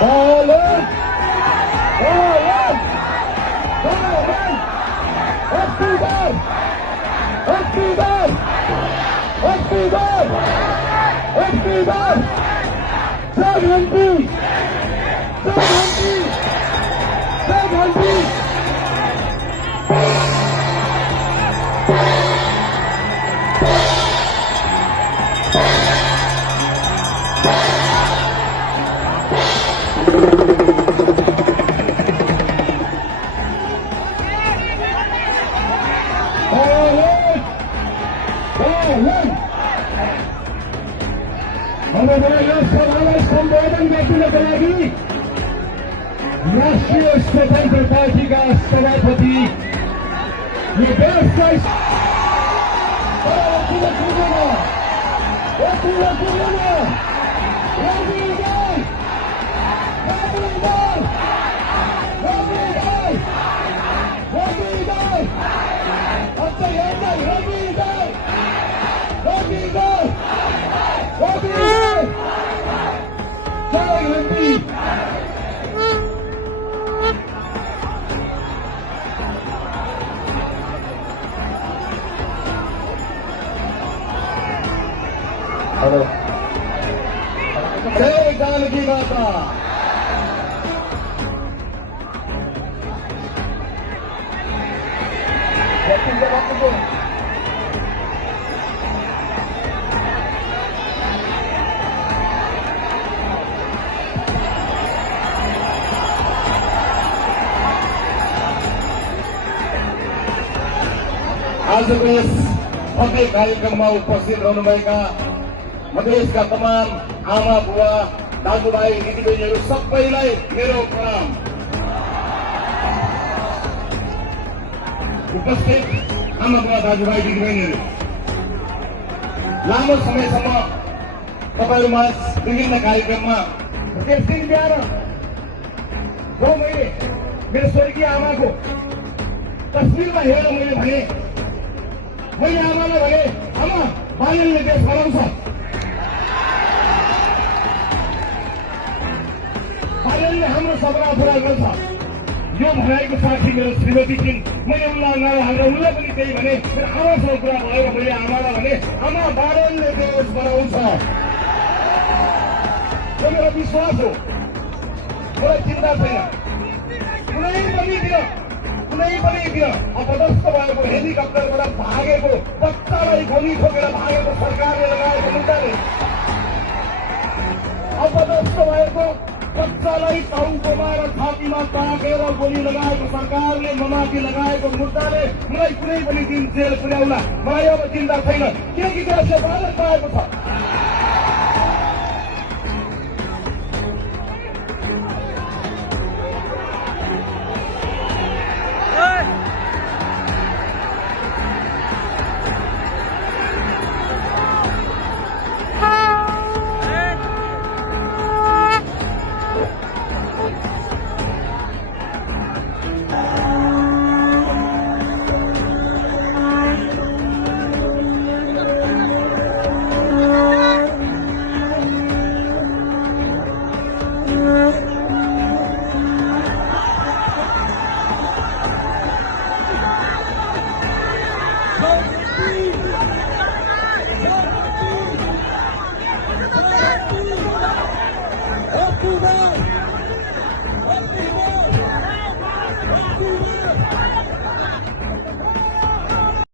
Ballon! Ballon! Ballon! Akbar! Akbar! Akbar! Akbar! Jaghanti! Jaghanti! Jaghanti! सभालाई सम्बोधन गर्दिनको लागि राष्ट्रिय स्वतन्त्र पार्टीका सभापति यो देशलाई हेलो जय जानकी माता आजको यस भव्य कार्यक्रममा उपस्थित रहनुभएका मधेसका तमाम आमा बुवा दाजुभाइ दिदीबहिनीहरू सबैलाई मेरो प्रणाम। उपस्थित आमा बुवा दाजुभाइ दिदीबहिनीहरू, लामो समयसम्म तपाईहरूमा विभिन्न कार्यक्रममा त्यस दिन बिहान जो मैले मेरो स्वर्गीय आमाको तस्विरमा हेरेर मैले आमालाई भने आमा बालनले देश बनाउँछ, बालनले हाम्रो सपना पुरा गर्छ यो भनाइको साथी मेरो श्रीमती छिन्। मैले उनलाई अगाडि हालेर उनलाई पनि त्यही भने मेरो आमासँग कुरा भयो। मैले आमालाई भने आमा बालनले देश बनाउँछ, यो मेरो विश्वास हो। मलाई चिन्ता छैन कुनै पनि दिन अपदस्थ भएको हेलिकप्टरबाट भागेको बच्चालाई गोली ठोकेर भागेको सरकारले लगाएको मुद्दाले, अपदस्थ भएको बच्चालाई टाउकोमा र छातीमा ताकेर गोली लगाएको सरकारले ममाथि लगाएको मुद्दाले मलाई कुनै पनि दिन जेल पुर्याउला मलाई अब चिन्ता छैन, किनकि देशले बालक पाएको छ।